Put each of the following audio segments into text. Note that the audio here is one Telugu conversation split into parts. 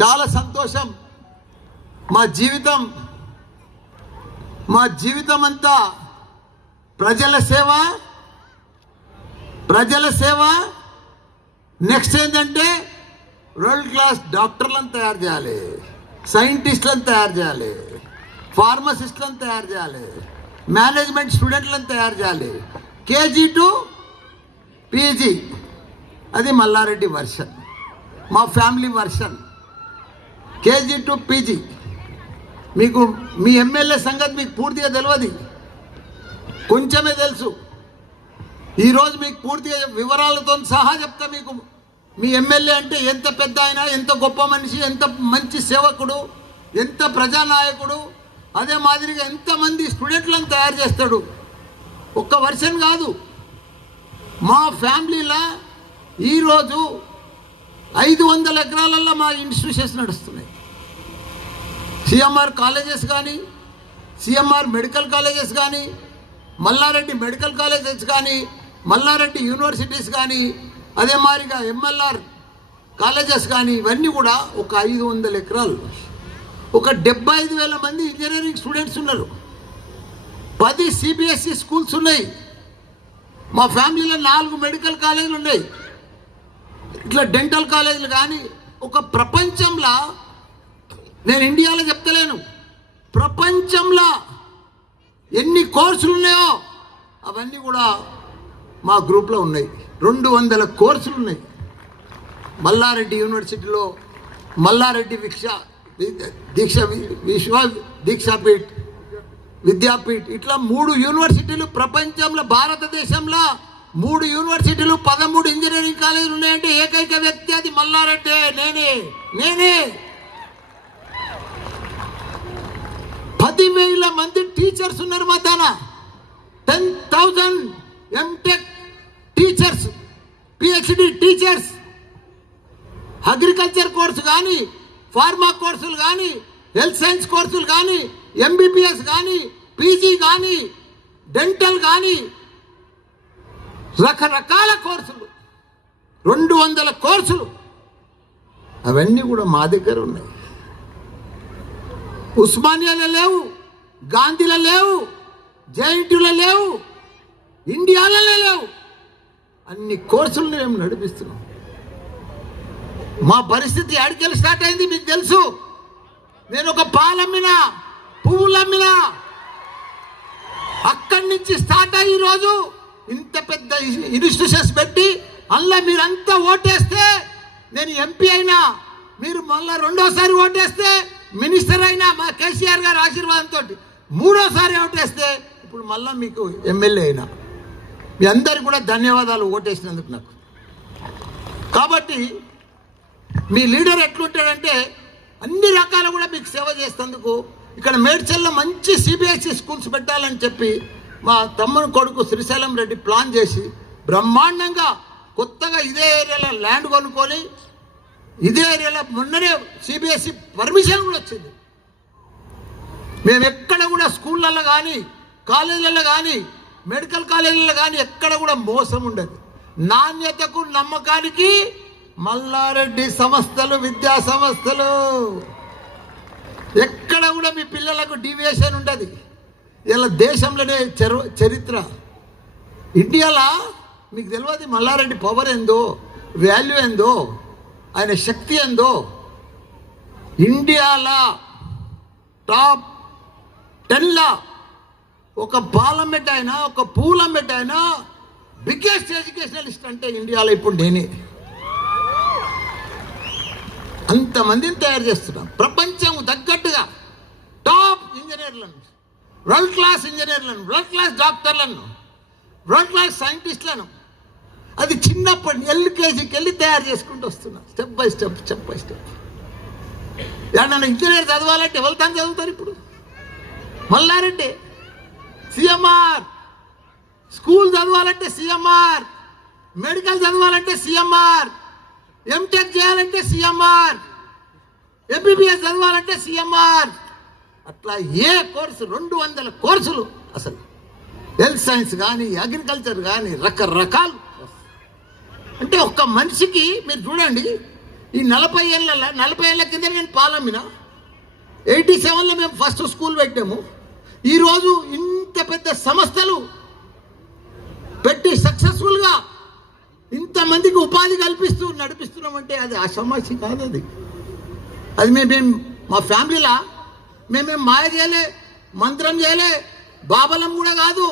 చాలా సంతోషం. మా జీవితం అంతా ప్రజల సేవ. నెక్స్ట్ ఏంటంటే వరల్డ్ క్లాస్ డాక్టర్లను తయారు చేయాలి, సైంటిస్టులను తయారు చేయాలి, ఫార్మసిస్టులను తయారు చేయాలి, మేనేజ్మెంట్ స్టూడెంట్లను తయారు చేయాలి. కేజీ టు పీజీ అది మల్లారెడ్డి వర్షన్, మా family version. KG to PG. మీకు మీ ఎమ్మెల్యే సంగతి మీకు పూర్తిగా తెలియదు, కొంచెమే తెలుసు. ఈరోజు మీకు పూర్తిగా వివరాలతో సహా చెప్తా. మీకు మీ ఎమ్మెల్యే అంటే ఎంత పెద్ద ఆయన, ఎంత గొప్ప మనిషి, ఎంత మంచి సేవకుడు, ఎంత ప్రజానాయకుడు, అదే మాదిరిగా ఎంతమంది స్టూడెంట్లను తయారు చేస్తాడు. ఒక్క వర్షన్ కాదు, మా ఫ్యామిలీలో ఈరోజు 500 ఎకరాలలో మా ఇన్స్టిట్యూషన్స్ నడుస్తున్నాయి. సిఎంఆర్ కాలేజెస్ కానీ, సిఎంఆర్ మెడికల్ కాలేజెస్ కానీ, మల్లారెడ్డి మెడికల్ కాలేజెస్ కానీ, మల్లారెడ్డి యూనివర్సిటీస్ కానీ, అదే మాదిరిగా ఎంఎల్ఆర్ కాలేజెస్ కానీ, ఇవన్నీ కూడా ఒక 500 ఎకరాలు. ఒక 75,000 మంది ఇంజనీరింగ్ స్టూడెంట్స్ ఉన్నారు. 10 సిబిఎస్ఈ స్కూల్స్ ఉన్నాయి. మా ఫ్యామిలీలో 4 మెడికల్ కాలేజీలు ఉన్నాయి. ఇట్లా డెంటల్ కాలేజీలు కానీ. ఒక ప్రపంచంలో, నేను ఇండియాలో చెప్తలేను, ప్రపంచంలో ఎన్ని కోర్సులు ఉన్నాయో అవన్నీ కూడా మా గ్రూప్లో ఉన్నాయి. 200 కోర్సులు ఉన్నాయి. మల్లారెడ్డి యూనివర్సిటీలో మల్లారెడ్డి దీక్షాపీఠ్, విద్యాపీఠ్, ఇట్లా 3 యూనివర్సిటీలు ప్రపంచంలో, భారతదేశంలో 3 యూనివర్సిటీలు, 13 ఇంజనీరింగ్ కాలేజీలు ఉన్నాయంటే ఏకైక వ్యక్తి అది మల్లారెడ్డి. నేనే 10,000 మంది టీచర్స్ ఉన్నారు. మా దాన 10,000 MTech teachers, PhD teachers. Agriculture course కానీ, ఫార్మా కోర్సులు కానీ, హెల్త్ సైన్స్ కోర్సులు కానీ, ఎంబీబీఎస్ కానీ, పీజీ కానీ, డెంటల్ కానీ, రకరకాల కోర్సులు, 200 కోర్సులు, అవన్నీ కూడా మా దగ్గర ఉన్నాయి. ఉస్మానియాలో లేవు, గాంధీలో లేవు, జేఎన్టీయూలో లేవు, ఇండియాలో లేవు. అన్ని కోర్సులు మేము నడిపిస్తున్నాం. మా పరిస్థితి ఆడికెళ్ళి స్టార్ట్ అయింది మీకు తెలుసు. నేను ఒక పాలమ్మినా, పువ్వులమ్మినా, అక్కడి నుంచి స్టార్ట్ అయ్యి ఈరోజు ఇంత పెద్ద ఇన్స్టిట్యూషన్స్ పెట్టి, అందులో మీరంతా ఓటేస్తే నేను ఎంపీ అయినా, మీరు మళ్ళీ 2వ సారి ఓటేస్తే మినిస్టర్ అయినా, మా కేసీఆర్ గారి ఆశీర్వాదంతో 3వ సారి ఓటేస్తే ఇప్పుడు మళ్ళీ మీకు ఎమ్మెల్యే అయినా. మీ అందరికి కూడా ధన్యవాదాలు ఓటేసినందుకు నాకు. కాబట్టి మీ లీడర్ ఎట్లుంటాడంటే అన్ని రకాల కూడా మీకు సేవ చేసేందుకు. ఇక్కడ మేడ్చల్లో మంచి సిబిఎస్ఈ స్కూల్స్ పెట్టాలని చెప్పి మా తమ్ముని కొడుకు శ్రీశైలం రెడ్డి ప్లాన్ చేసి బ్రహ్మాండంగా కొత్తగా ఇదే ఏరియాలో ల్యాండ్ కొనుక్కొని, ఇదే ఏరియాలో మొన్ననే సిబిఎస్ఈ పర్మిషన్ కూడా వచ్చింది. మేము ఎక్కడ కూడా స్కూళ్ళల్లో కానీ, కాలేజీలలో కానీ, మెడికల్ కాలేజీలలో కానీ ఎక్కడ కూడా మోసం ఉండదు. నాణ్యతకు, నమ్మకానికి మల్లారెడ్డి సంస్థలు, విద్యా సంస్థలు. ఎక్కడ కూడా మీ పిల్లలకు డీవియేషన్ ఉండదు. ఇలా దేశంలోనే చరిత్ర. ఇండియాలో మీకు తెలియదు మల్లారెడ్డి పవర్ ఏందో, వాల్యూ ఏందో, ఆయన శక్తి ఏందో. ఇండియాలో టాప్ 10లో ఒక పార్లమెంట్ అయినా, ఒక పూలమెంట్ అయినా బిగ్గెస్ట్ ఎడ్యుకేషనలిస్ట్ అంటే ఇండియాలో ఇప్పుడు నేనే. అంతమందిని తయారు చేస్తున్నాం. ప్రపంచం తగ్గట్టుగా టాప్ ఇంజనీర్లను, వరల్డ్ క్లాస్ ఇంజనీర్లను, వరల్డ్ క్లాస్ డాక్టర్లను, వరల్డ్ క్లాస్ సైంటిస్టులను అది చిన్నప్పటి ఎల్కేజీకి వెళ్ళి తయారు చేసుకుంటూ వస్తున్నాం. Step by step. ఏమన్నా ఇంజనీర్ చదవాలంటే వెళ్తాను చదువుతారు. ఇప్పుడు మల్లారెడ్డి సిఎంఆర్, స్కూల్ చదవాలంటే సిఎంఆర్, మెడికల్ చదవాలంటే సిఎంఆర్, ఎంటెక్ చేయాలంటే సిఎంఆర్, ఎంబీబీఎస్ చదవాలంటే సిఎంఆర్. అట్లా ఏ కోర్సు 200 కోర్సులు. అసలు హెల్త్ సైన్స్ కానీ, అగ్రికల్చర్ కానీ, రకరకాలు. అంటే ఒక్క మనిషికి మీరు చూడండి, ఈ 40 ఏళ్ళ కింద నేను పాలమ్మిన 87లో మేము ఫస్ట్ స్కూల్ పెట్టాము. ఈరోజు ఇంత పెద్ద సంస్థలు పెట్టి సక్సెస్ఫుల్గా ఇంతమందికి ఉపాధి కల్పిస్తూ నడిపిస్తున్నామంటే అది ఆషామాషి కాదు. అది మేము మా ఫ్యామిలీలా మేమేం మాయ చేయలే, మంత్రం చేయలే, బాబలం కూడా కాదు.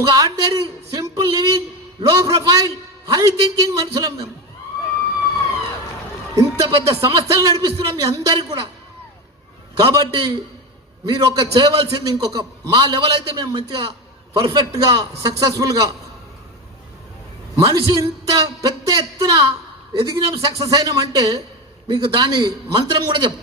ఒక ఆర్డినరీ సింపుల్ లివింగ్, లో ప్రొఫైల్, హై థింకింగ్ మనుషులం మేము. ఇంత పెద్ద సంస్థలు నడిపిస్తున్నాం మీ అందరికీ కూడా. కాబట్టి మీరు ఒక చేయవలసింది ఇంకొక మా లెవెల్ అయితే మేము మంచిగా పర్ఫెక్ట్గా సక్సెస్ఫుల్గా మనిషి ఇంత పెద్ద ఎత్తున ఎదిగినాం, సక్సెస్ అయినామంటే మీకు దాని మంత్రం కూడా చెప్తాం.